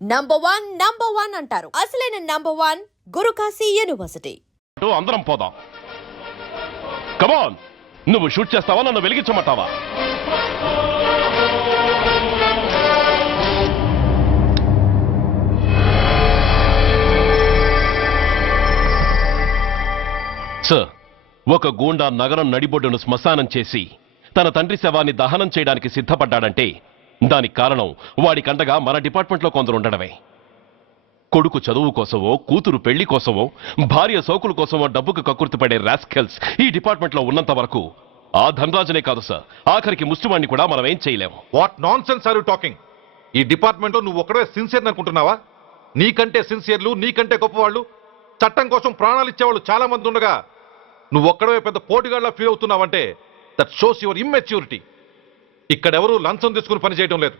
Number one అంటారు. అసలైన number one Guru Kashi university. అందరం పోదాం. కమాన్, నువ్వు షూట్ చేస్తావా, నన్ను వెలిగించమంటావా? సార్, ఒక గూండా నగరం నడిబొడ్డును శ్మశానం చేసి తన తండ్రి శవాన్ని దహనం చేయడానికి సిద్ధపడ్డాడంటే దానికి కారణం వాడికండగా మన డిపార్ట్మెంట్లో కొందరు ఉండడమే. కొడుకు చదువు కోసమో, కూతురు పెళ్లి కోసమో, భార్య సోకుల కోసమో డబ్బుకు కక్కుర్తిపడే రాస్కెల్స్ ఈ డిపార్ట్మెంట్లో ఉన్నంత వరకు ఆ ధనరాజునే కాదు సార్, ఆఖరికి ముష్టివాణ్ణి కూడా మనం ఏం చేయలేము. What nonsense are you talking? ఈ డిపార్ట్మెంట్లో నువ్వు ఒక్కడే సిన్సియర్ అనుకుంటున్నావా? నీకంటే సిన్సియర్లు, నీకంటే గొప్పవాళ్ళు, చట్టం కోసం ప్రాణాలు ఇచ్చేవాళ్ళు చాలా మంది ఉండగా నువ్వు ఒక్కడే పెద్ద పోటీగాళ్ళ ఫీల్ అవుతున్నావంటే దట్ షోస్ యువర్ ఇమ్మెచ్యూరిటీ. ఇక్కడెవరూ లంచం తీసుకుని పనిచేయడం లేదు.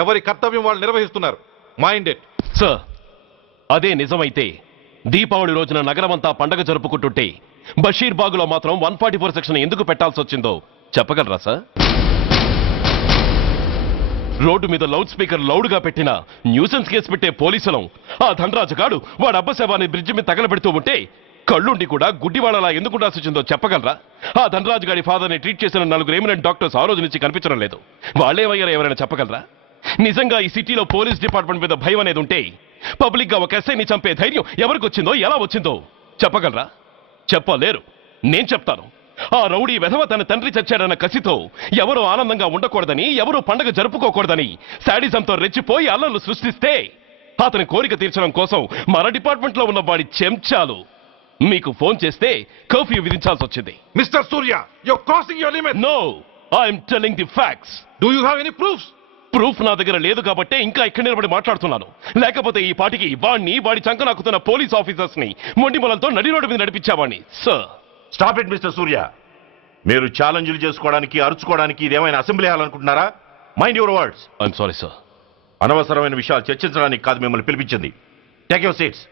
ఎవరి కర్తవ్యం వాళ్ళు నిర్వహిస్తున్నారు. Mind it. సార్, అదే నిజమైతే దీపావళి రోజున నగరమంతా పండగ జరుపుకుంటుంటే బషీర్ బాగులో మాత్రం 144 సెక్షన్ ఎందుకు పెట్టాల్సి వచ్చిందో చెప్పగలరా సార్? రోడ్డు మీద లౌడ్ స్పీకర్ లౌడ్గా పెట్టిన న్యూసెన్స్ కేసు పెట్టే పోలీసులం ఆ ధనరాజు గాడు వాడు అబ్బ శవాన్ని బ్రిడ్జి మీద తగలబెడుతూ ఉంటే కళ్ళుండి కూడా గుడ్డివాళ్ళలా ఎందుకు ఉండాల్సి వచ్చిందో చెప్పగలరా? ఆ ధనరాజు గారి ఫాదర్ని ట్రీట్ చేసిన 4 ఎమినెంట్ డాక్టర్స్ ఆ రోజు నుంచి కనిపించడం లేదు. వాళ్ళేమయ్యారో ఎవరైనా చెప్పగలరా? నిజంగా ఈ సిటీలో పోలీస్ డిపార్ట్మెంట్ మీద భయం అనేది ఉంటే పబ్లిక్ గా ఒక ఎస్ఐని చంపే ధైర్యం ఎవరికి వచ్చిందో, ఎలా వచ్చిందో చెప్పగలరా? చెప్పలేరు. నేను చెప్తాను. ఆ రౌడీ వెధవ తన తండ్రి చచ్చాడన్న కసితో ఎవరూ ఆనందంగా ఉండకూడదని, ఎవరూ పండగ జరుపుకోకూడదని శాడిజంతో రెచ్చిపోయి అల్లర్లు సృష్టిస్తే అతని కోరిక తీర్చడం కోసం మన డిపార్ట్మెంట్ లో ఉన్న వాడి చెంచాలు మీకు ఫోన్ చేస్తే కర్ఫ్యూ విధించాల్సి వచ్చింది. Mister Surya, you're crossing your limit. No, I'm telling the facts. Do you have any proofs? Proof నా దగ్గర లేదు కాబట్టే ఇంకా ఇక్కడ నిలబడి మాట్లాడుతున్నాను. లేకపోతే ఈ పాటికి వాడి చంక నాకుతున్న పోలీస్ ఆఫీసర్స్ ని మొండి మొలంతో నడి రోడ్డు మీద నడిపించావాడిని. Sir, stop it mister Surya. మీరు ఛాలెంజ్లు చేసుకోవడానికి, అరుచుకోవడానికి ఇదేమైనా అసెంబ్లీ హాల్ అనుకుంటున్నారా? Mind your words. I'm sorry sir. అనవసరమైన విషయాలు చర్చించడానికి కాదు మిమ్మల్ని పిలిపించింది. Take your seats.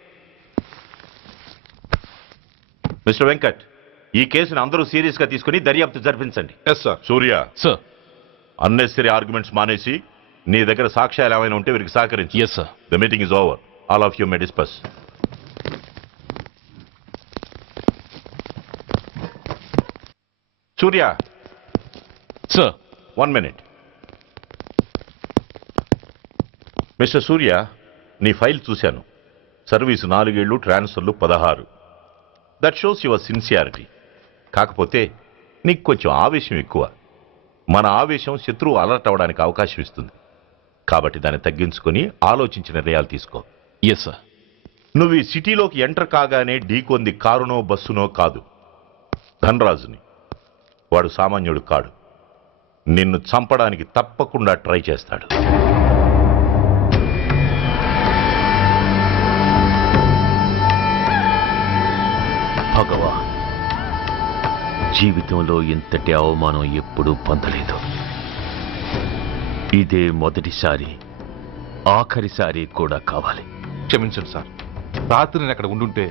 Mister Venkat, ఈ కేసును అందరూ సీరియస్ గా తీసుకుని దర్యాప్తు జరిపించండి. Yes sir. Surya, sir. Unnecessary arguments మానేసి నీ దగ్గర సాక్ష్యాలు ఏమైనా ఉంటే వీరికి సహకరించు. Yes sir. The meeting is over. All of you may discuss. Surya, sir. 1 minute. Mister సూర్య, నీ ఫైల్ చూశాను. సర్వీసు 4 ఏళ్ళు, ట్రాన్స్ఫర్లు 16. That shows your sincerity. కాకపోతే నీకు కొంచెం ఆవేశం ఎక్కువ. మన ఆవేశం శత్రువు అలర్ట్ అవ్వడానికి అవకాశం ఇస్తుంది. కాబట్టి దాన్ని తగ్గించుకొని ఆలోచించిన నిర్ణయాలు తీసుకో. Yes sir. నువ్వు ఈ సిటీలోకి ఎంటర్ కాగానే ఢీకొంది కారునో బస్సునో కాదు, ధనరాజుని. వాడు సామాన్యుడు కాడు. నిన్ను చంపడానికి తప్పకుండా ట్రై చేస్తాడు. భగవాన్, జీవితంలో ఇంతటి అవమానం ఎప్పుడూ పొందలేదు. ఇదే మొదటిసారి, ఆఖరిసారి కూడా కావాలి. క్షమించండి సార్. రాత్రి నేను అక్కడ ఉండుంటే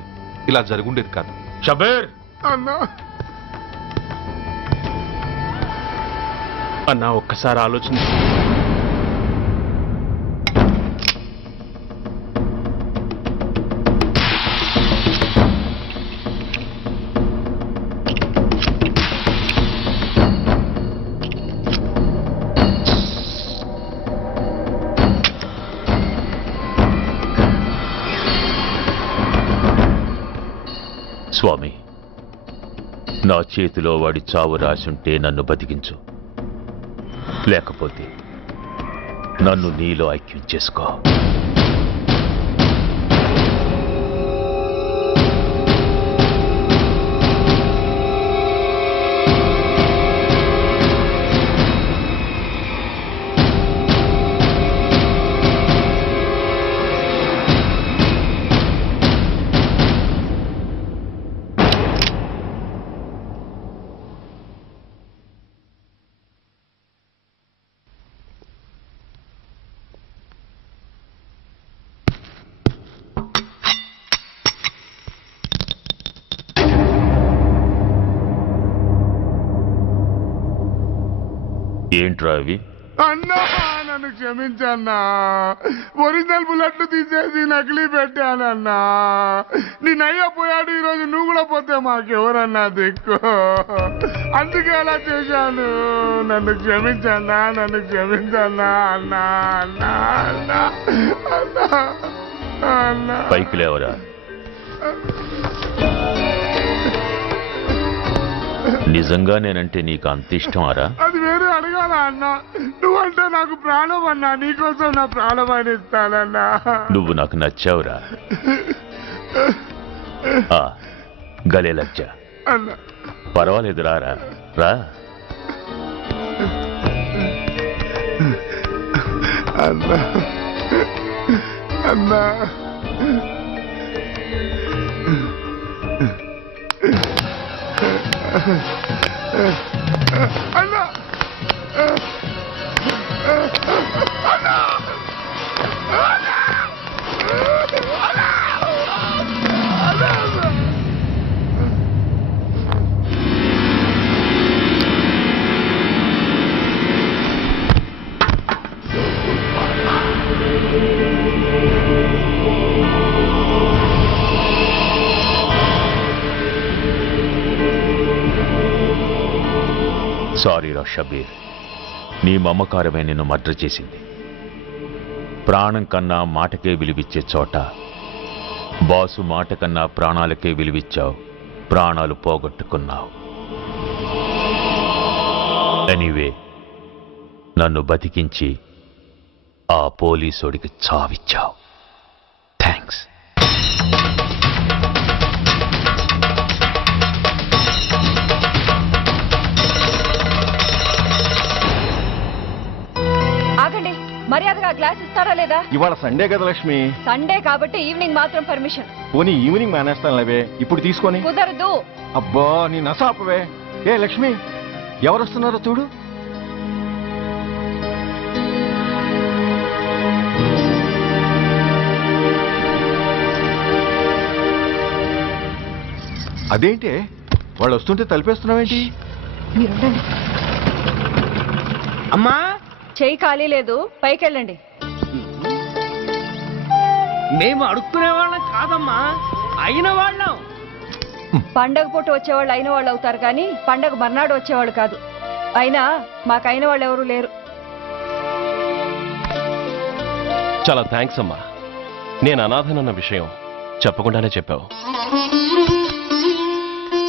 ఇలా జరుగుండేది కాదు. షబీర్, అన్నా ఒక్కసారి ఆలోచన. స్వామి, నా చేతిలో వాడి చావు రాసుంటే నన్ను బతికించు, లేకపోతే నన్ను నీలో ఐక్యం చేసుకో. ఏంట్రా అవి? అన్నా నన్ను క్షమించన్నా, ఒరిజినల్ బుల్లెట్ తీసేసి నకిలీ పెట్టానన్నా. నేనయ్యా పోయాడు, ఈరోజు నువ్వు కూడా పోతే మాకెవరన్నా దిక్కు. అందుకే అలా చేశాను. నన్ను క్షమించన్నా, నన్ను క్షమించన్నా అన్నా అన్నా అన్నా అన్నా అన్నా. పైకి లేవరా. నిజంగా నేనంటే నీకు అంత ఇష్టం అరా? అది వేరే అడగాల అన్నా. నువ్వంటే నాకు ప్రాణం అన్నా, నీకోసం నా ప్రాణం అని ఇస్తానన్నా. నువ్వు నాకు నచ్చావురా. ఆ, గలే లజ్జ. అన్నా పర్వాలేదు, రారా రా. అన్నా అన్నా అన్నా అన్నా సారీ రా షబీర్, నీ మమకారమే నిన్ను మర్డర్ చేసింది. ప్రాణం కన్నా మాటకే విలువిచ్చే చోట బాసు మాట కన్నా ప్రాణాలకే విలువిచ్చావు, ప్రాణాలు పోగొట్టుకున్నావు. ఎనీవే, నన్ను బతికించి ఆ పోలీసోడికి చావిచ్చావు. థ్యాంక్స్. ఆగండి, మర్యాదగా గ్లాస్ ఇస్తారా లేదా? ఇవాళ సండే కదా లక్ష్మి. సండే కాబట్టి ఈవినింగ్ మాత్రం పర్మిషన్. పోనీ ఈవినింగ్ మానేస్తాను లేవే, ఇప్పుడు తీసుకొని. కుదరదు. అబ్బా నీ నసాపవే. ఏ లక్ష్మి, ఎవరొస్తున్నారో చూడు. అదేంటి వాళ్ళు వస్తుంటే తలిపేస్తున్నావేంటి? మీరుండండి. అమ్మా, చెయ్యి ఖాళీ లేదు, పైకి వెళ్ళండి. మేము అడుక్కునే వాళ్ళం కాదమ్మా, అయిన వాళ్ళం. పండగ పూట వచ్చేవాళ్ళు అయిన వాళ్ళు అవుతారు కానీ పండగ మర్నాడు వచ్చేవాళ్ళు కాదు. అయినా మాకైన వాళ్ళు ఎవరు లేరు. చాలా థ్యాంక్స్ అమ్మా. నేను అనాథనన్న విషయం చెప్పకుండానే చెప్పావు.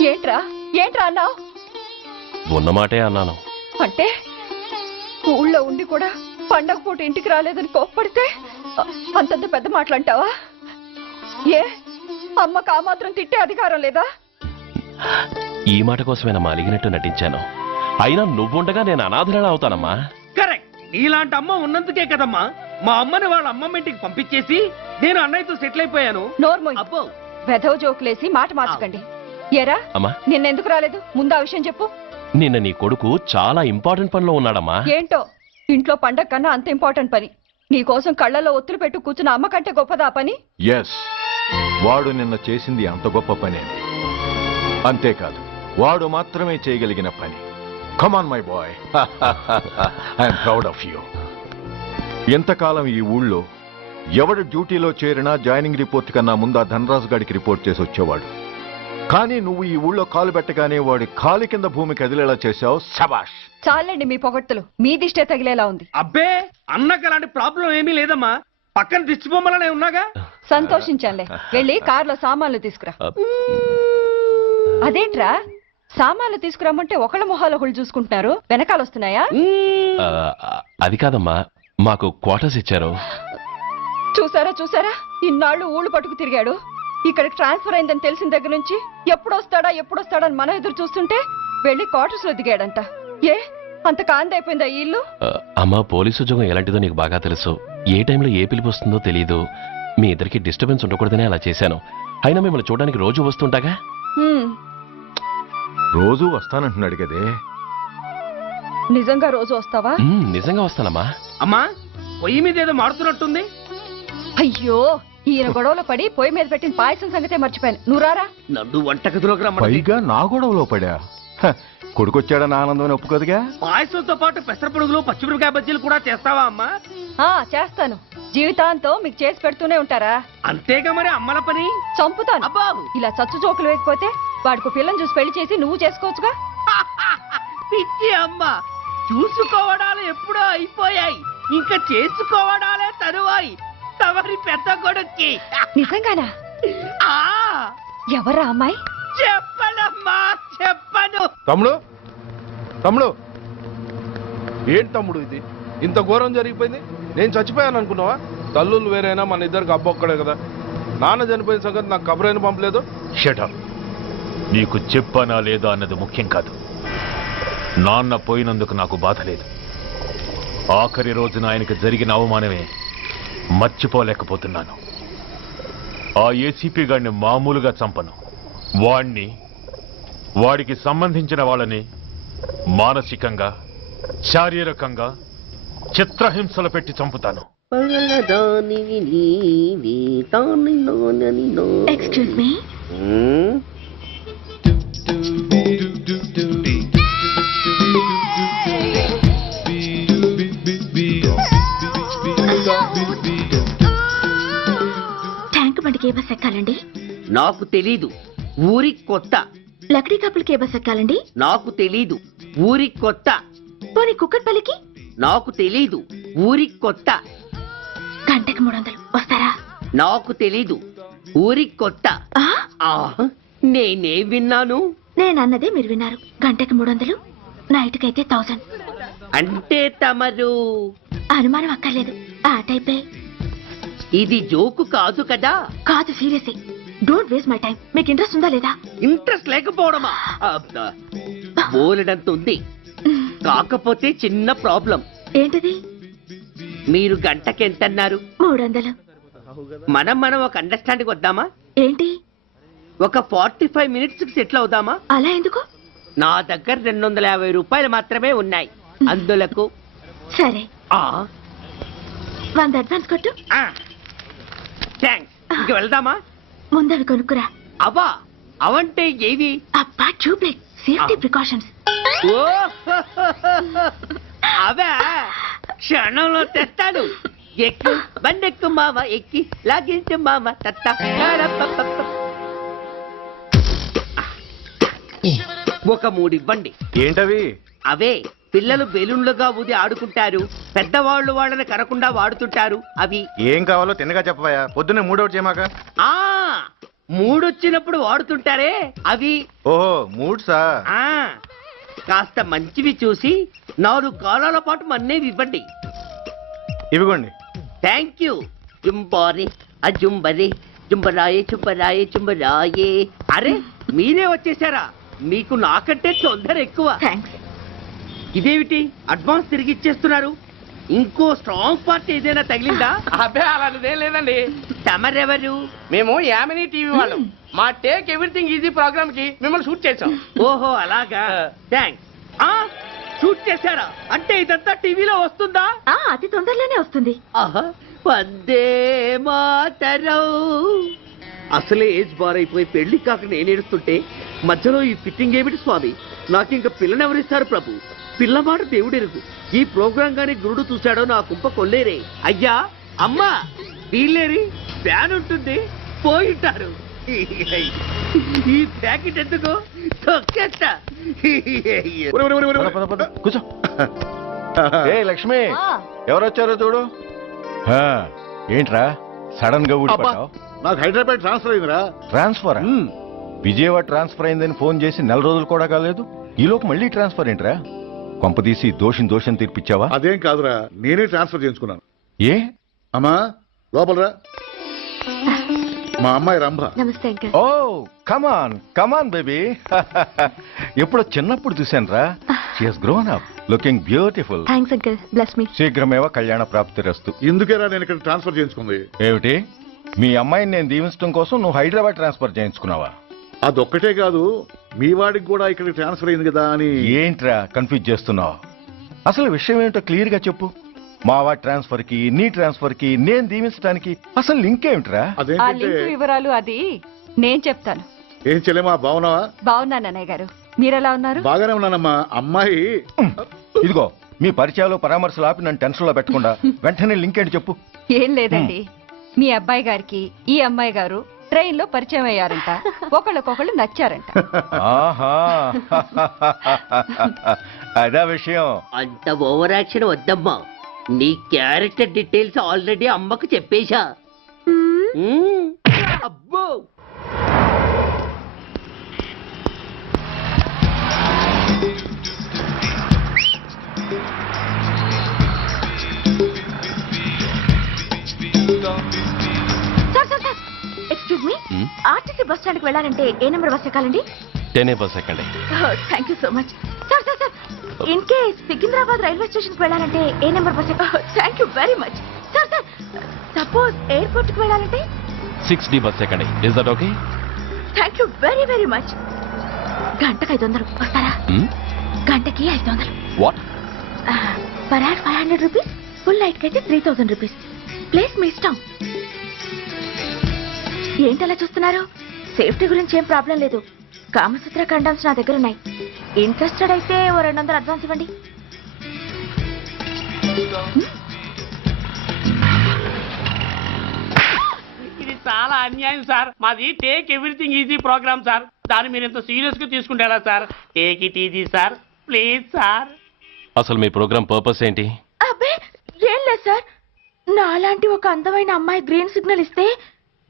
ఏంట్రా ఏంట్రా అన్నావు? ఉన్నమాటే అన్నాను. అంటే ఊళ్ళో ఉండి కూడా పండగ పూట ఇంటికి రాలేదని కోప్పడితే అంతంత పెద్ద మాటలంటావా? ఏ అమ్మకు ఆ మాత్రం తిట్టే అధికారం లేదా? ఈ మాట కోసమేనమ్మా అలిగినట్టు నటించాను. అయినా నువ్వుండగా నేను అనాథనలా అవుతానమ్మా. కరెక్ట్. నీలాంటి అమ్మ ఉన్నందుకే కదమ్మా మా అమ్మని వాళ్ళ అమ్మమ్మ ఇంటికి పంపించేసి నేను అన్నయ్యతో సెటిల్ అయిపోయాను. నోర్మోయ్, అబ్బో, వెధవ జోకులేసి మాట మార్చకండి. ఏరా అమ్మా, నిన్నెందుకు రాలేదు? ముందు ఆ విషయం చెప్పు. నిన్న నీ కొడుకు చాలా ఇంపార్టెంట్ పనిలో ఉన్నాడమ్మా. ఏంటో ఇంట్లో పండగ కన్నా అంత ఇంపార్టెంట్ పని. నీకోసం కళ్ళలో ఒత్తులు పెట్టు కూర్చున్న అమ్మ కంటే గొప్పదా పని? ఎస్, వాడు నిన్న చేసింది అంత గొప్ప పనే. అంతేకాదు, వాడు మాత్రమే చేయగలిగిన పని. Come on my boy, I'm proud of you. ఎంతకాలం ఈ ఊళ్ళో ఎవడు డ్యూటీలో చేరినా జాయినింగ్ రిపోర్ట్ కన్నా ముందు ఆ ధనరాజు గారికి రిపోర్ట్ చేసి వచ్చేవాడు. కానీ నువ్వు ఈ ఊళ్ళో కాలు పెట్టగానే వాడి కాలు కింద భూమి కదిలేలా చేశావు. శబాష్. చాలండి మీ పొగడ్తలు, మీ దిష్టే తగిలేలా ఉంది. అబ్బే, అన్నకు అలాంటి ప్రాబ్లం ఏమీ లేదమ్మా. పక్కన దిష్టి బొమ్మలనే ఉన్నాగా. సంతోషించాలే. వెళ్ళి కార్లో సామాన్లు తీసుకురా. అదేంట్రా, సామాన్లు తీసుకురామంటే ఒకళ్ళ మొహాలు ఒకళ్ళు చూసుకుంటున్నారు, వెనకాల వస్తున్నాయా? ఆ, అది కాదమ్మా, మాకు క్వార్టర్స్ ఇచ్చారు. చూసారా చూసారా, ఇన్నాళ్ళు ఊళ్ళు పట్టుకు తిరిగాడు. ఇక్కడికి ట్రాన్స్ఫర్ అయిందని తెలిసిన దగ్గర నుంచి ఎప్పుడొస్తాడా అని మనం ఎదురు చూస్తుంటే వెళ్ళి క్వార్టర్స్ లో దిగాడంట. ఏ అంత కాందైపోయిందా ఈ ఇల్లు? అమ్మా, పోలీసు ఉద్యోగం ఎలాంటిదో నీకు బాగా తెలుసు. ఏ టైంలో ఏ పిలుపు వస్తుందో తెలీదు. మీ ఇద్దరికి డిస్టర్బెన్స్ ఉండకూడదనే అలా చేశాను. అయినా మిమ్మల్ని చూడడానికి రోజు వస్తుంటాగా. రోజు వస్తానంటున్నాడు కదే. నిజంగా రోజు వస్తావా? నిజంగా వస్తానమ్మా. అమ్మా, పొయ్యి మీద ఏదో మాడుతున్నట్టుంది. అయ్యో, ఈయన గొడవలో పడి పొయ్యి మీద పెట్టిన పాయసం సంగతే మర్చిపోయాను. నువ్వు రారా. నన్ను వంటగదిలోకి రమ్మంటే పైగా నా గొడవలో పడా. కొడుకొచ్చాడని ఆనందం ఒప్పుకోదుగా. పాయసంతో పాటు పెసరపొడుగులు పచ్చిమిరపకాయ బజ్జీలు కూడా చేస్తావా అమ్మా? చేస్తాను. జీవితాంతం మీకు చేసి పెడుతూనే ఉంటారా? అంతేగా మరి అమ్మల పని. చంపుతాను. అబ్బా ఇలా చచ్చు జోకులు వేయకపోతే వాడికి పిల్లని చూసి పెళ్లి చేసి నువ్వు చేసుకోవచ్చుగా. పిచ్చి అమ్మ, చూసుకోవడాలు ఎప్పుడో అయిపోయాయి, ఇంకా చేసుకోవడాలే తరువాయి తమరి పెద్ద కొడుక్కి. నిజంగానా? ఆ ఎవరా అమ్మాయి? చెప్పనమ్మా, చెప్పను. తమ్ముడు తమ్ముడు ఏంటి తమ్ముడు ఇది? ఇంత ఘోరం జరిగిపోయింది. నేను చచ్చిపోయాను అనుకున్నావా? తల్లులు వేరైనా మన ఇద్దరికి అబ్బొక్కడే కదా. నాన్న చనిపోయిన సంగతి నాకు కబురైన పంపలేదు. షటప్. నీకు చెప్పనా లేదా అన్నది ముఖ్యం కాదు. నాన్న పోయినందుకు నాకు బాధ లేదు. ఆఖరి రోజున ఆయనకు జరిగిన అవమానమే మర్చిపోలేకపోతున్నాను. ఆ ఏసీపీ గాడిని మామూలుగా చంపను. వాడికి సంబంధించిన వాళ్ళని మానసికంగా, శారీరకంగా చిత్రహింసలు పెట్టి చంపుతాను. Excuse me. ట్యాంక్ బండికి ఏ బస్ ఎక్కాలండి? నాకు తెలీదు, ఊరి కొత్త. లక్డీ కప్పులకి ఏ బస్ ఎక్కాలండి? నాకు తెలీదు, ఊరి కొత్త. పోనీ కుక్కట్పల్లికి? నాకు తెలీదు, ఊరి కొత్త. గంటకి 300 వస్తారా? నాకు తెలీదు, ఊరి కొత్త. ఆ? నేనే విన్నాను. నేను అన్నదే మీరు విన్నారు. గంటకి 300, నైట్కి అయితే 1000. అంటే తమరు అనుమానం అక్కర్లేదు, ఆ టైపే. ఇది జోకు కాదు కదా? కాదు, serious. Don't waste my time. మీకు ఇంట్రెస్ట్ ఉందా లేదా? ఇంట్రెస్ట్ లేకపోవడమా? బోలెడంత ఉంది. కాకపోతే చిన్న ప్రాబ్లం. ఏంటిది? మీరు గంటకి ఎంతన్నారు? 300. మనం ఒక అండర్స్టాండింగ్ వద్దామా? ఏంటి? ఒక 45 మినిట్స్ సెటిల్ అవుదామా? అలా ఎందుకు? నా దగ్గర 250 రూపాయలు మాత్రమే ఉన్నాయి. అందులకు సరే, ఆ 100 అడ్వాన్స్ కొట్టు. థ్యాంక్స్. ఇంక వెళ్దామా? ముందవి కొనుక్కురా. అవా అవంటే ఏవి? అబ్బా, ట్యూబ్లైట్, సేఫ్టీ ప్రికాషన్స్. ఓ అవే క్షణంలో తెస్తాను. ఎక్కు బండెక్కు మామ, ఎక్కి లాగించు మామ. తత్త ఒక 3 ఇవ్వండి. ఏంటవి? అవే పిల్లలు బెలూన్లుగా ఊది ఆడుకుంటారు, పెద్దవాళ్ళు వాళ్ళని కరకుండా వాడుతుంటారు. అవి ఏం కావాలో తిన్నగా చెప్పవా. పొద్దున్నే మూడోటి చేయమాక. ఆ 3 వచ్చినప్పుడు వాడుతుంటారే అవి. ఓహో, మూడ్సా? ఆ కాస్త మంచివి చూసి 4 కాలాల పాటు మన్నేవి ఇవ్వండి. ఇవిగోండి. Thank you. జుంబారే అజుంబరే, జుంబరాయే చుంబరాయే చుంబరాయే. అరే మీరే వచ్చేసారా? మీకు నాకంటే తొందర ఎక్కువ. థ్యాంక్స్. ఇదేమిటి అడ్వాన్స్ తిరిగి ఇచ్చేస్తున్నారు? ఇంకో స్ట్రాంగ్ పార్ట్ ఏదైనా తగిలిందా? అబ్బే అలాంటిదేం లేదండి. తమరెవరు? మేము యామినీ టీవీ వాళ్ళం. మా టేక్ ఎవ్రీథింగ్ ఈజీ ప్రోగ్రామ్ కి మిమ్మల్ని షూట్ చేసాం. ఓహో అలాగా, థ్యాంక్స్. షూట్ చేశారా? అంటే ఇదంతా టీవీలో వస్తుందా? అతి తొందరలోనే వస్తుంది. ఆహా, వందే మాతరం. అసలే ఏజ్ బార్ అయిపోయి పెళ్లి కాక నేనేడుస్తుంటే మధ్యలో ఈ ఫిట్టింగ్ ఏమిటి స్వామి? నాకింక పిల్లనెవరిస్తారు ప్రభు? పిల్లమాట దేవుడెరుగు. ఈ ప్రోగ్రాం గాని గురుడు చూశాడో నా కుంప కొల్లేరే. అయ్యా అమ్మా వీళ్ళేరి, ఫ్యాన్ ఉంటుంది, పోయింటారు. ఈ ప్యాకెట్ ఎందుకు తొక్కేస్తా. కూర్చో. ఏ లక్ష్మి, ఎవరొచ్చారో చూడు. ఏంట్రా సడన్ గా ఊడిపడ్డావు? నాకు హైదరాబాద్ ట్రాన్స్ఫర్ అయిందిరా. ట్రాన్స్ఫర్? విజయవాడ ట్రాన్స్ఫర్ అయిందని ఫోన్ చేసి 4 రోజులు కూడా కాలేదు. ఈలోపు మళ్ళీ ట్రాన్స్ఫర్ ఏంట్రా? కొంపదీసి దోషం తీర్పిచ్చావా? అదేం కాదురా, నేనే ట్రాన్స్ఫర్ చేయించుకున్నాను. ఏ? అమ్మా లోపలరా. మా అమ్మాయి రంభ. నమస్తే అంకల్. ఓ కమాన్ బేబీ. ఎప్పుడో చిన్నప్పుడు చూశాను రా. She has grown up, looking beautiful. Thanks uncle, bless me. శీఘ్రమేవ కళ్యాణ ప్రాప్తిరస్తు. ఇందుకేరా నేను ఇక్కడ ట్రాన్స్ఫర్ చేయించుకుంది. ఏమిటి? మీ అమ్మాయిని నేను దీవించడం కోసం నువ్వు హైదరాబాద్ ట్రాన్స్ఫర్ చేయించుకున్నావా? అదొక్కటే కాదు, మీ వాడికి కూడా ఇక్కడ ట్రాన్స్ఫర్ అయింది కదా అని. ఏంట్రా కన్ఫ్యూజ్ చేస్తున్నావు? అసలు విషయం ఏంటో క్లియర్ గా చెప్పు. మా వాడి ట్రాన్స్ఫర్ కి నీ ట్రాన్స్ఫర్ కి నేను దీవించడానికి అసలు లింక్ ఏమిట్రా? ఆ లింక్ వివరాలు అది నేను చెప్తాను. ఏం చెల్లెమా, బాగున్నావా? బాగున్నాను అన్నయ్య గారు. మీరెలా ఉన్నారు? బాగానే ఉన్నానమ్మా. అమ్మాయి ఇదిగో మీ పరిచయాలు పరామర్శలు ఆపి నన్ను టెన్షన్ లో పెట్టకుండా వెంటనే లింక్ ఏంటి చెప్పు. ఏం లేదండి, మీ అబ్బాయి గారికి ఈ అమ్మాయి గారు ట్రైన్ లో పరిచయం అయ్యారంట, ఒకళ్ళకొకళ్ళు నచ్చారంట. ఆహా అదా విషయం. అంత ఓవర్ యాక్షన్ వద్దమ్మా. నీ క్యారెక్టర్ డీటెయిల్స్ ఆల్రెడీ అమ్మకు చెప్పేశా. అబ్బో excuse me, RTC bus stand కి వెళ్ళాలంటే ఏ నెంబర్ బస్ ఎక్కాలండి? 10 బస్ ఎక్కండి. Thank you so much. Sir sir sir, in case Secunderabad railway station కి వెళ్ళాలంటే ఏ నెంబర్ బస్ ఎక్కాలి? Thank you very much. Sir sir, suppose airport కి వెళ్ళాలంటే 6D బస్ ఎక్కండి. Is that okay? Thank you very very much. గంటకి 500 వస్తారా? గంటకి 500. What? Per hour 500 rupees, full night కి అయితే 3000 రూపీస్. ప్లేస్ మీ ఇష్టం. ఏంటలా చూస్తున్నారు? సేఫ్టీ గురించి ఏం ప్రాబ్లం లేదు. కామసూత్ర కండమ్స్ నా దగ్గర ఉన్నాయి. ఇంట్రెస్టెడ్ అయితే ఓ 200 అడ్వాన్స్ ఇవ్వండి. ఇది చాలా అన్యాయం సార్. మాది take everything easy program sir. దాన్ని మీరు ఇంత సీరియస్ గా తీసుకుంటారా sir? Take it easy sir, please sir. అసలు మీ ప్రోగ్రామ్ పర్పస్ ఏంటి? అబ్బే ఏం లేదు సార్, నాలాంటి ఒక అందమైన అమ్మాయి గ్రీన్ సిగ్నల్ ఇస్తే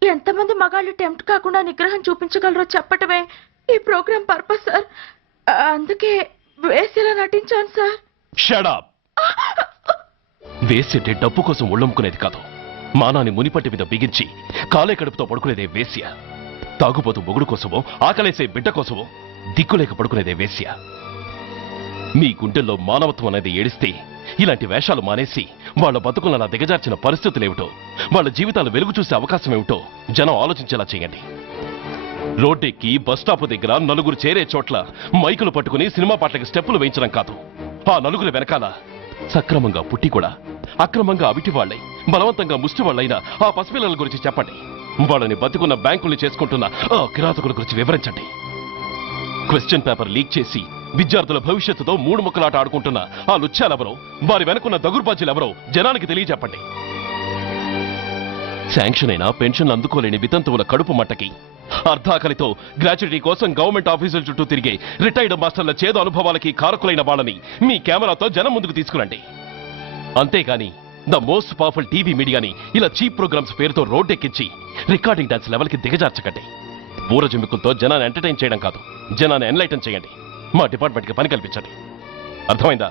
ఎంతమంది మగాళ్ళు టెంప్ట్ కాకుండా నిగ్రహం చూపించగలరో చెప్పటమే ఈ ప్రోగ్రామ్ పర్పస్ సార్. అందుకే వేసేలా నటించాను సార్. Shut up. వేసే డబ్బు కోసం ఒళ్ళమ్ముకునేది కాదు. మానాన్ని మునిపట్టి మీద బిగించి కాలే కడుపుతో పడుకునేదే వేశ్య. తాగుపోతూ మొగుడు కోసమో ఆకలేసే బిడ్డ కోసమో దిక్కులేక పడుకునేదే వేశ్య. మీ గుండెల్లో మానవత్వం అనేది ఏడిస్తే ఇలాంటి వేషాలు మానేసి వాళ్ళ బతుకులను అలా దిగజార్చిన పరిస్థితులేమిటో, వాళ్ళ జీవితాలు వెలుగు చూసే అవకాశం ఏమిటో జనం ఆలోచించేలా చేయండి. రోడ్డెక్కి బస్టాప్ దగ్గర నలుగురు చేరే చోట్ల మైకులు పట్టుకుని సినిమా పాటలకు స్టెప్పులు వేయించడం కాదు. ఆ నలుగురు వెనకాల సక్రమంగా పుట్టి కూడా అక్రమంగా అవిటి వాళ్ళై బలవంతంగా ముష్టి వాళ్ళైనా ఆ పసిపిల్లల గురించి చెప్పండి. వాళ్ళని బతుకున్న బ్యాంకుల్ని చేసుకుంటున్న ఆ కిరాతకుల గురించి వివరించండి. క్వశ్చన్ పేపర్ లీక్ చేసి విద్యార్థుల భవిష్యత్తుతో 3 ముక్కలాట ఆడుకుంటున్న ఆ లుచ్చాలెవరో, వారి వెనుకున్న దగుర్బాజీలెవరో జనానికి తెలియజెప్పండి. శాంక్షన్ అయినా పెన్షన్లు అందుకోలేని వితంతువుల కడుపు మట్టకి, అర్ధాకలితో గ్రాట్యుటీ కోసం గవర్నమెంట్ ఆఫీసుల చుట్టూ తిరిగే రిటైర్డ్ మాస్టర్ల చేదు అనుభవాలకి కారకులైన వాళ్ళని మీ కెమెరాతో జనం ముందుకు తీసుకురండి. అంతేగాని ద మోస్ట్ పవర్ఫుల్ టీవీ మీడియాని ఇలా చీప్ ప్రోగ్రామ్స్ పేరుతో రోడ్డెక్కించి రికార్డింగ్ డాన్స్ లెవెల్కి దిగజార్చకండి. ఊరజమికులతో జనాన్ని ఎంటర్టైన్ చేయడం కాదు, జనాన్ని ఎన్లైటన్ చేయండి. మా డిపార్ట్మెంట్కి పని కల్పించండి. అర్థమైందా?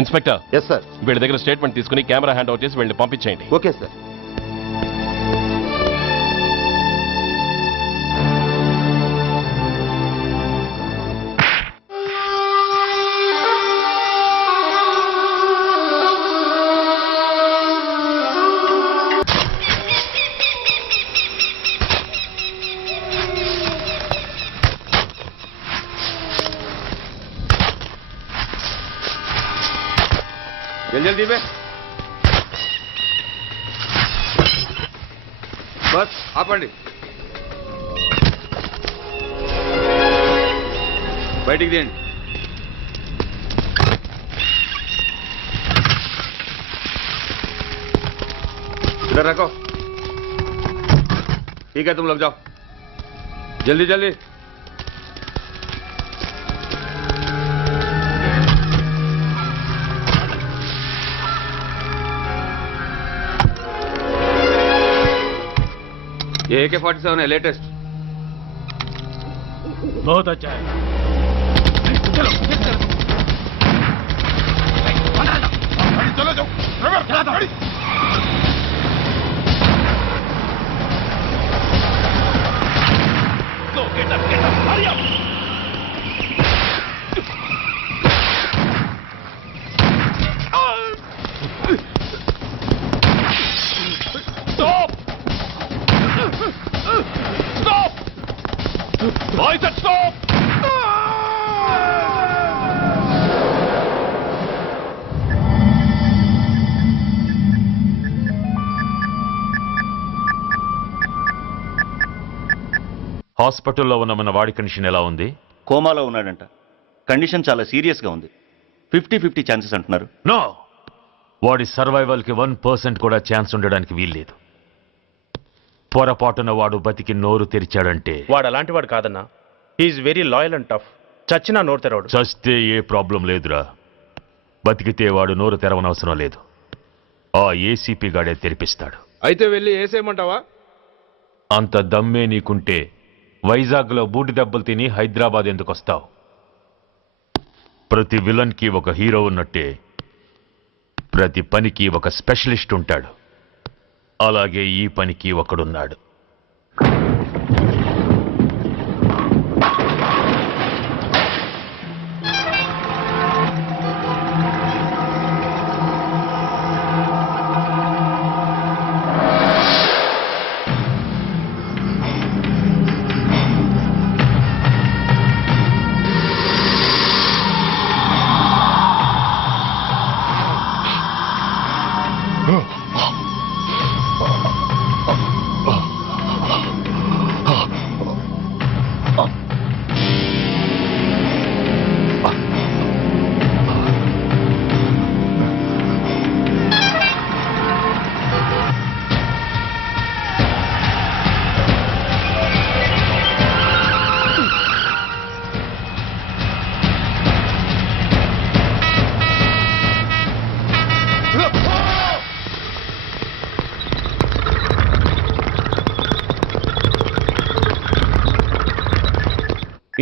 ఇన్స్పెక్టర్. Yes sir. వీళ్ళ దగ్గర స్టేట్మెంట్ తీసుకుని కెమెరా హ్యాండ్ అవుట్ చేసి వీళ్ళని పంపించేయండి. Okay sir. जल्दी में बस ఆపండి. బయటికి తీయండి. इधर रखो. ठीक है, तुम लोग जाओ जल्दी जल्दी. ये AK-47 है, लेटेस्ट. बहुत अच्छा है. चलो चलो जाओ. Go, get up, hurry up. Stop! Stop! I said stop! హాస్పిటల్లో ఉన్న మన వాడి కండిషన్ ఎలా ఉంది? కోమాలో ఉన్నాడంట. కండిషన్ చాలా సీరియస్గా ఉంది. 50-50 ఛాన్సెస్ అంటున్నారు. నో, వాడి సర్వైవల్కి 1% కూడా ఛాన్స్ ఉండడానికి వీల్లేదు. పొరపాటున వాడు బతికి నోరు తెరిచాడంటే వాడు అలాంటి వాడు కాదన్నా. He's very loyal and tough. చచ్చినా నోరు తెరవడు. చస్తే ఏ ప్రాబ్లం లేదురా. బతికితే వాడు నోరు తెరవనవసరం లేదు. ఆ ఏసీపీ గాడే తెరిపిస్తాడు. అయితే వెళ్ళి వేసేయమంటావా? అంత దమ్మే నీకుంటే వైజాగ్లో బూటి దెబ్బలు తిని హైదరాబాద్ ఎందుకు వస్తావు? ప్రతి విలన్కి ఒక హీరో ఉన్నట్టే ప్రతి పనికి ఒక స్పెషలిస్ట్ ఉంటాడు. అలాగే ఈ పనికి ఒకడున్నాడు.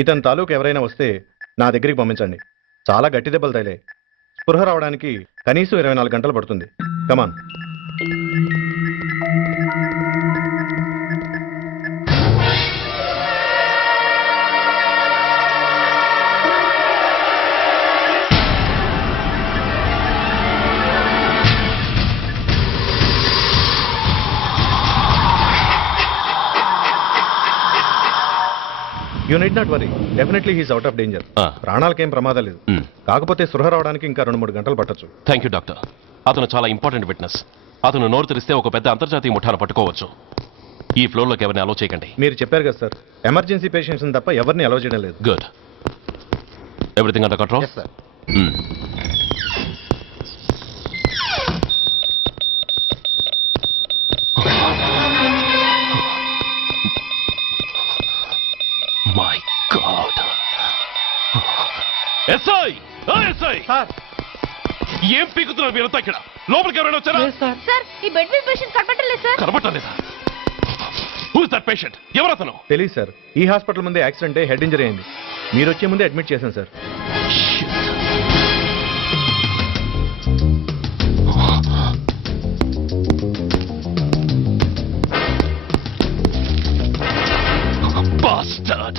ఇతని తాలూకు ఎవరైనా వస్తే నా దగ్గరికి పంపించండి. చాలా గట్టి దెబ్బలు తగిలే. స్పృహ రావడానికి కనీసం 24 గంటలు పడుతుంది. Come on. You need not worry. Definitely he's out of danger. ప్రాణాలకేం ప్రమాదం లేదు. కాకపోతే స్పృహ రావడానికి ఇంకా 2-3 గంటలు పట్టొచ్చు. Thank you doctor. అతను చాలా ఇంపార్టెంట్ విట్నెస్. అతను నోరు తెరిస్తే ఒక పెద్ద అంతర్జాతీయ ముఠాను పట్టుకోవచ్చు. ఈ ఫ్లోర్లోకి ఎవరిని అలో చేయకండి. మీరు చెప్పారు కదా సార్, ఎమర్జెన్సీ పేషెంట్స్ తప్ప ఎవరిని అలో చేయడం లేదు. Good. Everything under control? Sir. My God. SI! SI! ఏం పీకుతున్నారు మీరంతా ఇక్కడ? లోపలికి ఎవరైనా వచ్చారా? సార్, ఈ బెడ్ మీద పేషెంట్ కనబట్టలేదు సార్. కనబట్టలేదా? Who is that patient? ఎవరతను? తెలియదు సార్. ఈ హాస్పిటల్ ముందే యాక్సిడెంట్ హెడ్ ఇంజరీ అయింది. మీరు వచ్చే ముందే అడ్మిట్ చేశాను sir. Bastard!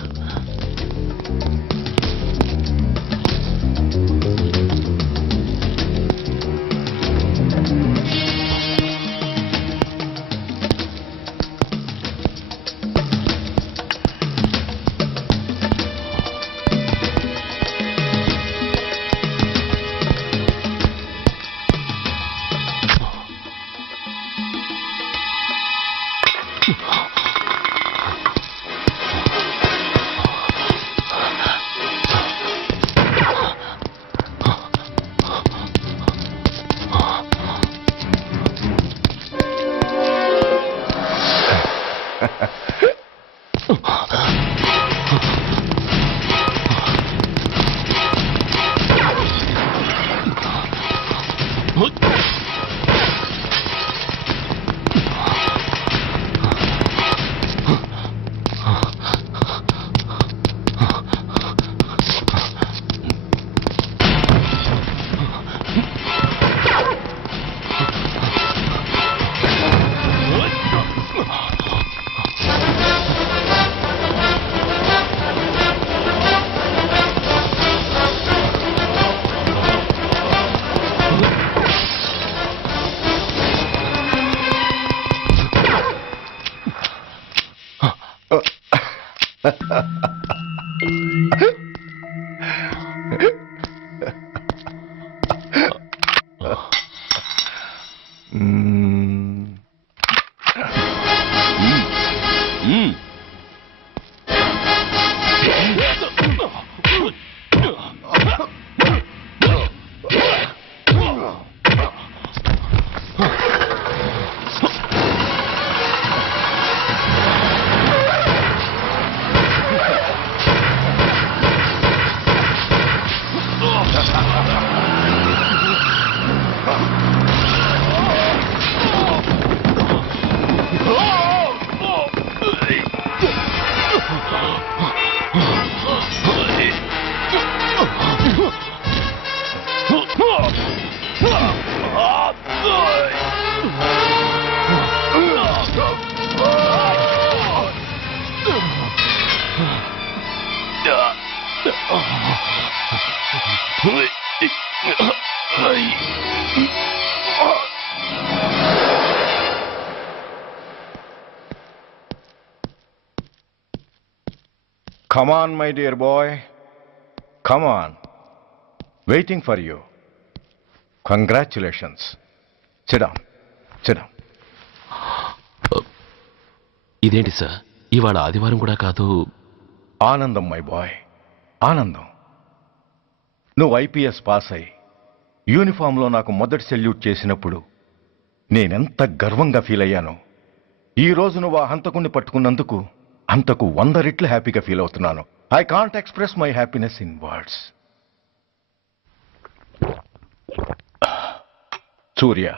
Come on, my dear boy. Come on. Waiting for you. Congratulations. Sit down. Sit down. ఇదేంటి సార్, ఇవాళ ఆదివారం కూడా కాదు. ఆనందం మై బాయ్, ఆనందం. నువ్వు ఐపీఎస్ పాస్ అయి యూనిఫామ్లో నాకు మొదటి సెల్యూట్ చేసినప్పుడు నేనెంత గర్వంగా ఫీల్ అయ్యానో, ఈ రోజు నువ్వు ఆ హంతకుణ్ణి పట్టుకున్నందుకు అంతకు 100 రెట్లు హ్యాపీగా ఫీల్ అవుతున్నాను. I can't express my happiness in words. Surya,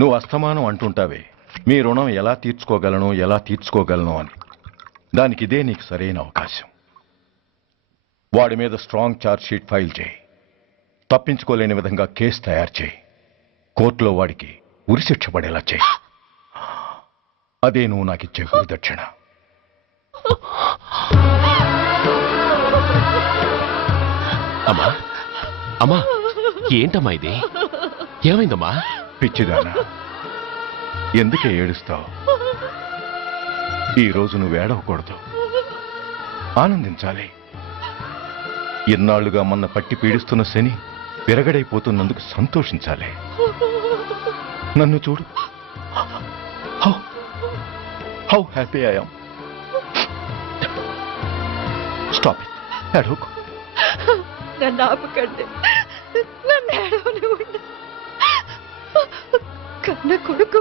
నువ్వు అస్తమానం అంటుంటావే మీ రుణం ఎలా తీర్చుకోగలను అని. దానికి ఇదే నీకు సరైన అవకాశం. వాడి మీద స్ట్రాంగ్ ఛార్జ్ షీట్ ఫైల్ చేయి. తప్పించుకోలేని విధంగా కేసు తయారు చేయి. కోర్టులో వాడికి ఉరిశిక్ష పడేలా చేయి. అదే నువ్వు నాకిచ్చే గురుదక్షిణ. అమ్మా, అమ్మా, ఏంటమ్మా ఇది? ఏమైందమ్మా? పిచ్చిదానా, ఎందుకే ఏడుస్తావు? ఈరోజు నువ్వు ఏడవకూడదు, ఆనందించాలి. ఎన్నాళ్లుగా మన పట్టి పీడిస్తున్న శని విరగడైపోతున్నందుకు సంతోషించాలి. నన్ను చూడు, how happy I am. Stop it, ఏడవకు. నన్ను ఆపకండి, నన్ను ఏడవనివ్వండి. కన్న కొడుకు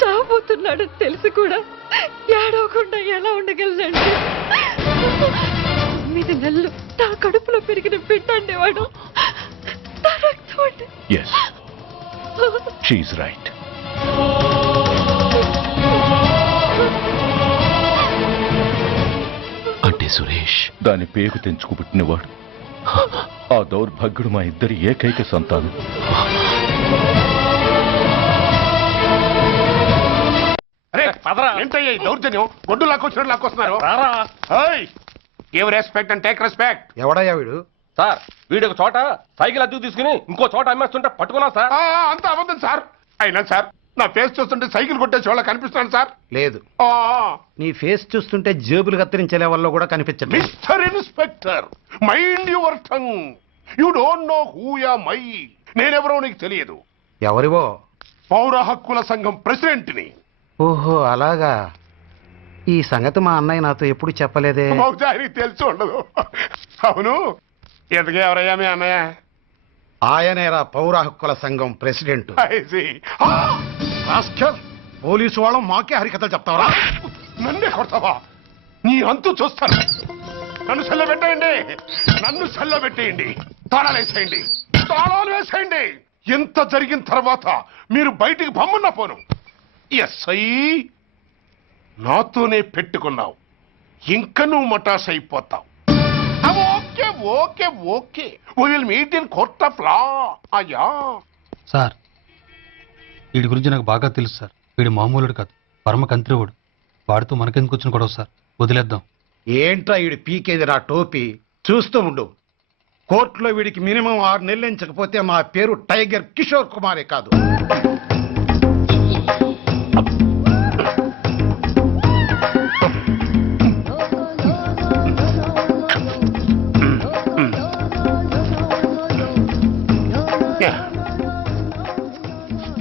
చావబోతున్నాడని తెలిసి కూడా ఏడవకుండా ఎలా ఉండగలనండి? 9 నెలలు నా కడుపులో పెరిగిన బిడ్డ అండేవాడు. నా రక్తం అండి. Yes, she's right. అంటే సురేష్ దాని పేగు తెంచుకు పుట్టినవాడు. ఆ దౌర్భాగ్యుడు మా ఇద్దరి ఏకైక సంతానం. ఏంటయ్యా ఈ దౌర్జన్యం? గొడ్డు లాక్కొచ్చినట్టు లాక్కొస్తున్నారు. Give respect and take respect. ఎవడయ్యా వీడు? సార్, వీడు ఒక చోట సైకిల్ అద్దెకు తీసుకుని ఇంకో చోట అమ్మేస్తుంటే పట్టుకున్నా సార్. అంత అబద్ధం సార్. అయినా సార్, నా ఫేస్ చూస్తుంటే సైకిల్ కొట్టే చోళ్ళ కనిపిస్తున్నాను సార్. లేదు, నీ ఫేస్ చూస్తుంటే జేబులు కత్తిరించే లెవెల్లో కూడా కనిపించదు. Mister inspector, mind your tongue. You don't know who am I. నేనెవరో నీకు తెలియదు. ఎవరివో? పౌర హక్కుల సంఘం ప్రెసిడెంట్ని. ఓహో, అలాగా. ఈ సంగతి మా అన్నయ్య నాతో ఎప్పుడు చెప్పలేదే. బహుశా ఆయనకి తెలిసి ఉండదు. అవును, ఎదుగే ఎవరయ్యా మీ అన్నయ్య? ఆయనేరా పౌర హక్కుల సంఘం ప్రెసిడెంట్. I see. పోలీసు వాళ్ళం మాకే హరికథలు చెప్తావరా? నన్నే కొడతావా? నీ అంతు చూస్తాను. నన్ను సెల్లబెట్టేయండి, నన్ను సెల్లబెట్టేయండి. తాళాలు వేసేయండి, తాళాలు వేసేయండి. ఎంత జరిగిన తర్వాత మీరు బయటికి పమ్మన్నా పోను. ఎస్ఐ, నాతోనే పెట్టుకున్నావు, ఇంకా నువ్వు మటాస్ అయిపోతావు. Okay okay okay, will meet in court of law. అయ్యా సార్, వీడి గురించి నాకు బాగా తెలుసు సార్. వీడు మామూలుడు కాదు, పరమ కంత్రివుడు. వాడితో మనకెందుకు వచ్చిన గొడవ సార్? వదిలేద్దాం. ఏంట్రా వీడి పీకేది నా టోపీ? చూస్తూ ఉండు. కోర్టులో వీడికి మినిమం 6 నెలలు ఎంచకపోతే మా పేరు టైగర్ కిషోర్ కుమారే కాదు.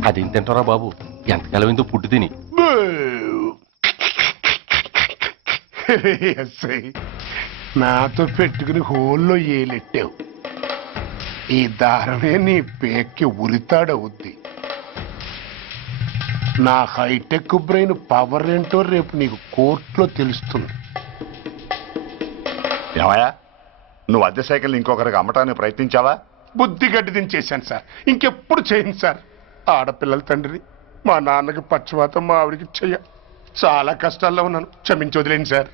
అదేం తింటారా బాబు? ఎంతకాలం ఎంతో పుట్టి తిని. నాతో పెట్టుకుని హోల్లో ఏలెట్టావు. ఈ దారమే నీ పేక్కి ఉరితాడవుద్ది. నా హైటెక్ బ్రెయిన్ పవర్ ఏంటో రేపు నీకు కోర్టులో తెలుస్తుంది. ఏమయ్యా, నువ్వు అద్దె సైకిల్ ఇంకొకరికి అమ్మటానికి ప్రయత్నించావా? బుద్ధి గడ్డి దించేశాను సార్, ఇంకెప్పుడు చేయను సార్. ఆడపిల్లల తండ్రి, మా నాన్నకి పక్షవాతం, మా ఆవిడికి చెయ్య. చాలా కష్టాల్లో ఉన్నాను, క్షమించి వదిలేండి సార్.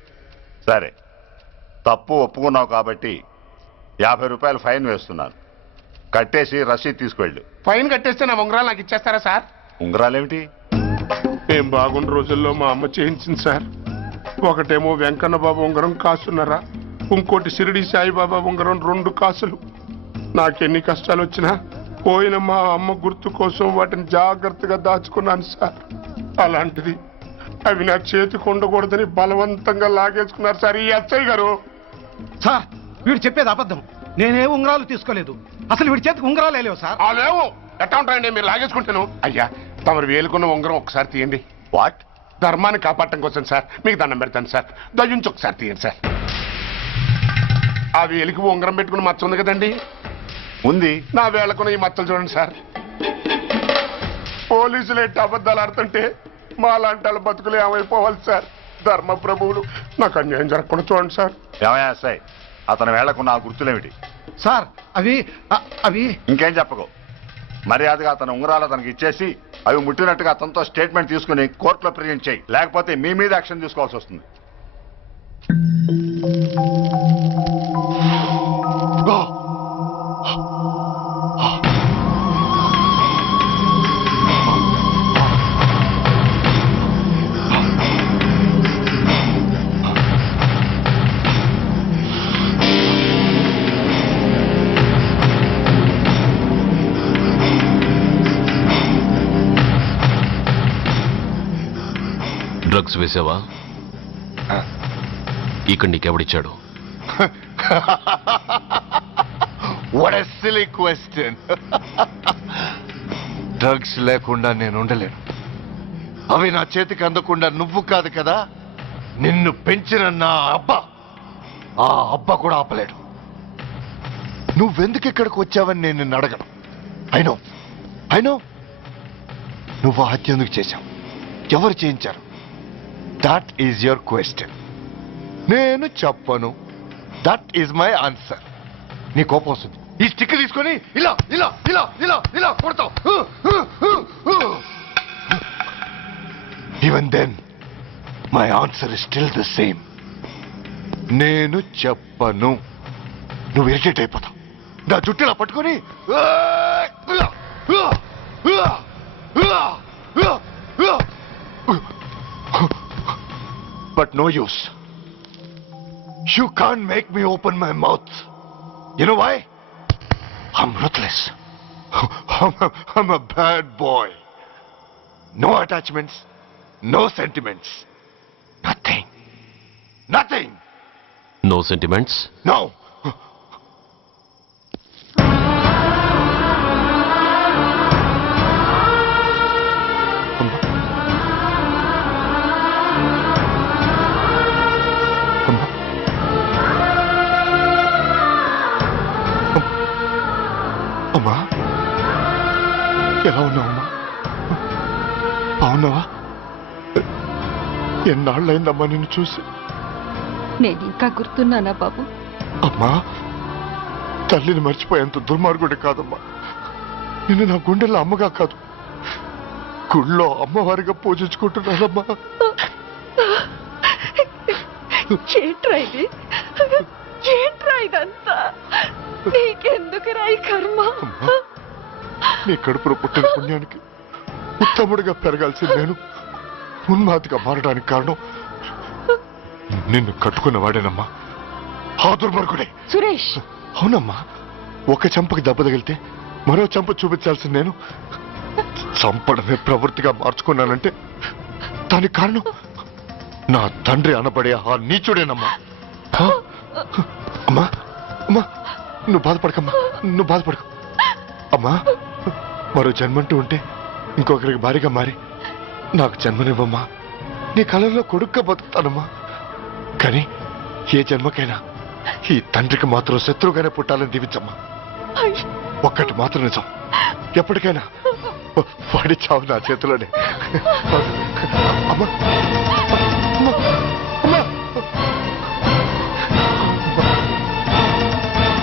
సరే, తప్పు ఒప్పుకున్నావు కాబట్టి 50 రూపాయలు ఫైన్ వేస్తున్నాను. కట్టేసి రసీదు తీసుకువెళ్ళు. ఫైన్ కట్టేస్తే నా ఉంగరాలు నాకు ఇచ్చేస్తారా సార్? ఉంగరాలేమిటి? ఏం బాగున్న రోజుల్లో మా అమ్మ చేయించింది సార్. ఒకటేమో వెంకన్న బాబు ఉంగరం కాసున్నారా, ఇంకోటి షిరిడి సాయిబాబా ఉంగరం 2 కాసులు. నాకెన్ని కష్టాలు వచ్చినా పోయిన మా అమ్మ గుర్తు కోసం వాటిని జాగ్రత్తగా దాచుకున్నాను సార్. అలాంటిది అవి నా చేతికి ఉండకూడదని బలవంతంగా లాగేసుకున్నారు సార్ ఈ అచ్చయ్య గారు. సార్ వీడు చెప్పేది అబద్ధం. నేనే ఉంగరాలు తీసుకోలేదు. అసలు వీడి చేతికి ఉంగరాలు లేవు సార్. లేవు. ఎట్టా ఉంటాయండి మీరు లాగేసుకుంటాను. అయ్యా తమరు వేలుకున్న ఉంగరం ఒకసారి తీయండి. వాట్? ధర్మాన్ని కాపాడటం కోసం సార్. మీకు దండం పెడతాను సార్. దయ్యుంచి ఒకసారి తీయండి సార్. ఆ వేలికి ఉంగరం పెట్టుకుని మచ్చ ఉంది కదండి. ఉంది. నా వేళకున్న ఈ మచ్చలు చూడండి సార్. పోలీసులు ఎట్టి అబద్ధాలు ఆడుతుంటే మా లాంటి వాళ్ళ బతుకులు ఏమైపోవాలి సార్. ధర్మ ప్రభువులు నాకు అన్యాయం జరగకుండా చూడండి సార్. ఏమయ్యా సార్, అతని వేళకున్న ఆ గుర్తులేమిటి? సార్ అవి ఇంకేం చెప్పకు. మర్యాదగా అతని ఉంగరాలు అతనికి ఇచ్చేసి అవి ముట్టినట్టుగా అతనితో స్టేట్మెంట్ తీసుకుని కోర్టులో ప్రెజెంట్ చేయి. లేకపోతే మీ మీద యాక్షన్ తీసుకోవాల్సి వస్తుంది. డ్రగ్స్ వేసావా? ఇక్కడ నీకెవడిచ్చాడు? What a silly question. Drugs లేకుండా నేను ఉండలేను. అవి నా చేతికి అందకుండా నువ్వు కాదు కదా, నిన్ను పెంచిన నా అబ్బా, ఆ అబ్బా కూడా ఆపలేడు. నువ్వెందుకు ఇక్కడికి వచ్చావని నేను నిన్ను అడగను. అయినో నువ్వు ఆ హత్య ఎందుకు చేశావు, ఎవరు చేయించారు? That is your question. నేను చెప్పను. That is my answer. నీ కోపం వస్తుంది, ఈ స్టిక్ తీసుకొని ఇలా ఇలా ఇలా ఇలా ఇలా కొడతావు. Even then my answer is still the same. నేను చెప్పను. నువ్వు ఇరిటేట్ అయిపోతావు. నా జుట్టులా పట్టుకొని but no use. You can't make me open my mouth. You know why? I'm ruthless. I'm a bad boy. No attachments, no sentiments. Nothing. No sentiments? No. అమ్మా, ఎలా ఉన్నావమ్మా? బాగున్నావా? ఎన్నాళ్ళైందమ్మా నిన్ను చూసి? నేను ఇంకా గుర్తున్నానా బాబు? అమ్మా, తల్లిని మర్చిపోయేంత దుర్మార్గుడి కాదమ్మా. నిన్ను నా గుండెల్లో అమ్మగా కాదు, గుళ్ళో అమ్మవారిగా పూజించుకుంటున్నానమ్మా. ఏంట్రా ఇదంతా? నీకెందుకు రాయి కర్మ? నీ కడుపులో పుట్టిన పుణ్యానికి ఉత్తముడిగా పెరగాల్సింది నేను ఉన్మాదిగా మారడానికి కారణం నిన్ను కట్టుకున్న వాడేనమ్మా, ఆ దుర్మార్గుడే సురేష్. అవునమ్మా, ఒక చెంపకి దెబ్బ తగిలితే మరో చెంప చూపించాల్సింది నేను చంపడమే ప్రవృత్తిగా మార్చుకున్నానంటే దానికి కారణం నా తండ్రి అనబడే ఆ నీచుడేనమ్మా. అమ్మా అమ్మా, నువ్వు బాధపడకమ్మా, నువ్వు బాధపడకు అమ్మా. మరో జన్మంటూ ఉంటే ఇంకొకరికి భారీగా మారి నాకు జన్మనివ్వమ్మా. నీ కళల్లో కొడుగ్గా బతుకుతానమ్మా. కానీ ఏ జన్మకైనా ఈ తండ్రికి మాత్రం శత్రువుగానే పుట్టాలని దీవించమ్మా. ఒక్కటి మాత్రం నిజం, ఎప్పటికైనా వాడి చావు నా చేతిలోనే. అమ్మా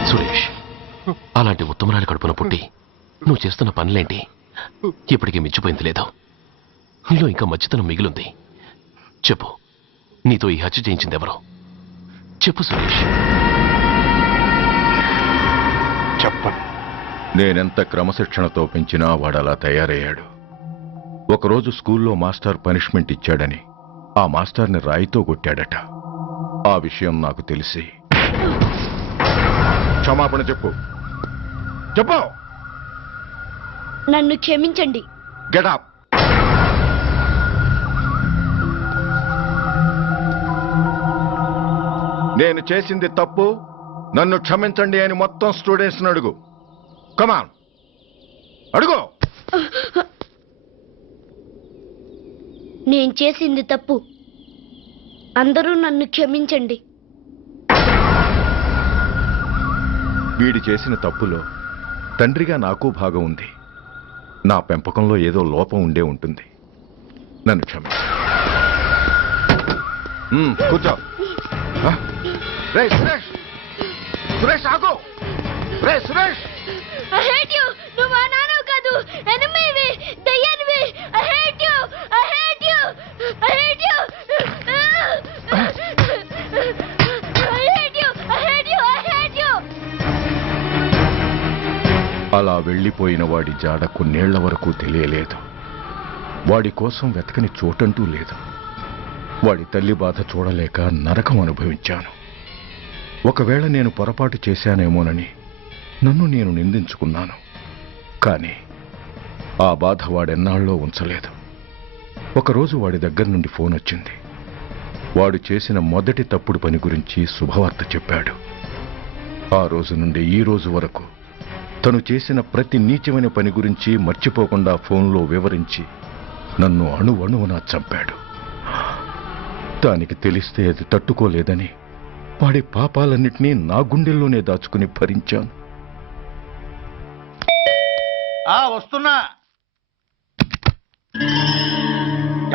సురేష్, అలాంటి ఉత్తమరాలి కడుపున పుట్టి నువ్వు చేస్తున్న పనులేంటి? ఇప్పటికీ మించిపోయింది లేదు. నీలో ఇంకా మంచితనం మిగిలింది. చెప్పు, నీతో ఈ హత్య చేయించింది ఎవరు? చెప్పు సురేష్. చెప్పను. నేనెంత క్రమశిక్షణతో పెంచినా వాడలా తయారయ్యాడు. ఒకరోజు స్కూల్లో మాస్టర్ పనిష్మెంట్ ఇచ్చాడని ఆ మాస్టర్ని రాయితో కొట్టాడట. ఆ విషయం నాకు తెలిసి క్షమాపణ చెప్పు. చెప్పు. నన్ను క్షమించండి. Get up. నేను చేసింది తప్పు, నన్ను క్షమించండి అని మొత్తం స్టూడెంట్స్ అడుగు. కమాన్, అడుగు. నేను చేసింది తప్పు, అందరూ నన్ను క్షమించండి. వీడి చేసిన తప్పులో తండ్రిగా నాకు భాగం ఉంది. నా పెంపకంలో ఏదో లోపం ఉండే ఉంటుంది. నన్ను క్షమించు. కూర్చో. రే సురేష్, సురేష్ ఆగు. రే సురేష్, I hate you. నువ్వు మా నాన్న కాదు, ఎనిమివి, దయ్యానివి. I hate you. I hate you. I hate you. I hate you. I hate you. I hate you. అలా వెళ్ళిపోయిన వాడి జాడ కొన్నేళ్ల వరకు తెలియలేదు. వాడి కోసం వెతకని చోటంటూ లేదు. వాడి తల్లి బాధ చూడలేక నరకం అనుభవించాను. ఒకవేళ నేను పొరపాటు చేశానేమోనని నన్ను నేను నిందించుకున్నాను. కానీ ఆ బాధ వాడెన్నాళ్ళలో ఉంచలేదు. ఒకరోజు వాడి దగ్గర నుండి ఫోన్ వచ్చింది. వాడు చేసిన మొదటి తప్పుడు పని గురించి శుభవార్త చెప్పాడు. ఆ రోజు నుండి ఈ రోజు వరకు తను చేసిన ప్రతి నీచమైన పని గురించి మర్చిపోకుండా ఫోన్లో వివరించి నన్ను అణువణువునా చంపాడు. దానికి తెలిస్తే అది తట్టుకోలేదని వాడి పాపాలన్నిటినీ నా గుండెల్లోనే దాచుకుని భరించాను. వస్తున్నా.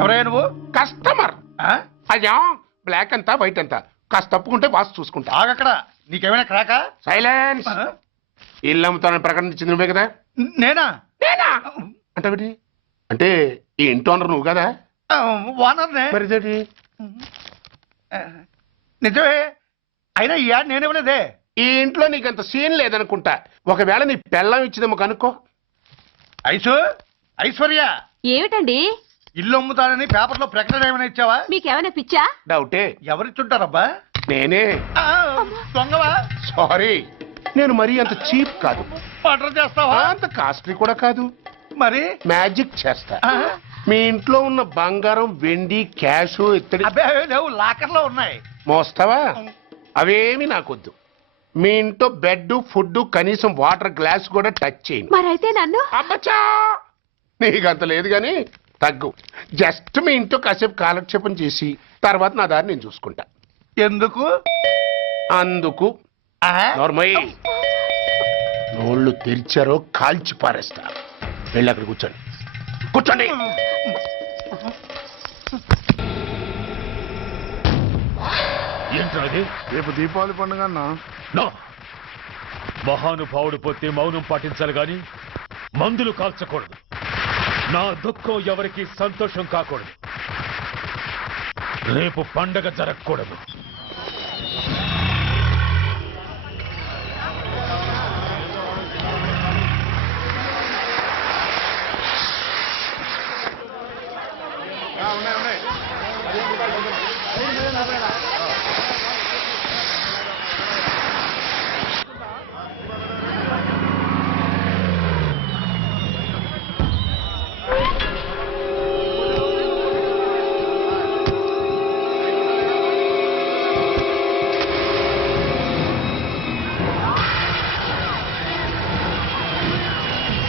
ఎవరయ్యా నువ్వు? కస్టమర్. అయ్యా, బ్లాక్ అంతా వైట్ అంతా కాస్త తప్పుకుంటే బాస్ చూసుకుంటా. ఆగక్కడ. నీకేమైనా క్రాకా? సైలెన్స్. ఇల్లు అమ్ముతానని ప్రకటించింది నువ్వే కదా? నేనా? నేనా అంటే అంటే ఈ ఇంటి ఓనర్ నువ్వు కదా? ఓనర్నే. మరి ఇదేంటి? నిజమే. అయినా ఈ యాడ్ నేనేమలేదే. ఈ ఇంట్లో నీకంత సీన్ లేదనుకుంటా. ఒకవేళ నీ పెళ్ళం ఇచ్చిందేమో కనుక్కో. ఐశ్వర్య, ఏమిటండి? ఇల్లు అమ్ముతానని పేపర్లో ప్రకటన ఏమైనా ఇచ్చావా? మీకేమైనా పిచ్చా? డౌటే. ఎవరిచ్చుంటారబ్బా? నేనే. దొంగవా? సారీ, నేను మరీ అంత చీప్ కాదు. మర్డర్ చేస్తావా? అంత కాస్ట్లీ కూడా కాదు. మరి మ్యాజిక్ చేస్తా. మీ ఇంట్లో ఉన్న బంగారం, వెండి, క్యాష్, ఇత్తడి లేవు, లాకర్లో ఉన్నాయి. మోస్తావా? అవేమి నాకొద్దు. మీ ఇంట్లో బెడ్, ఫుడ్, కనీసం వాటర్ గ్లాస్ కూడా టచ్ చేయను. మరైతే నన్ను అబ్బచ్చా, నీకంత లేదు గాని తగ్గు. జస్ట్ మీ ఇంట్లో కాసేపు కాలక్షేపం చేసి తర్వాత నా దారి నేను చూసుకుంటా. ఎందుకు? అందుకు. నోర్మయ్య, నోళ్ళు తెరిచారో కాల్చి పారేస్తా. వెళ్ళి అక్కడ కూర్చోండి. కూర్చోండి. ఏంటది? రేపు దీపావళి పండుగ అన్నా. మహానుభావుడు పోతే మౌనం పాటించాలి గాని మందులు కాల్చకూడదు. నా దుఃఖం ఎవరికి సంతోషం కాకూడదు. రేపు పండగ జరగకూడదు. ఉన్నాయి.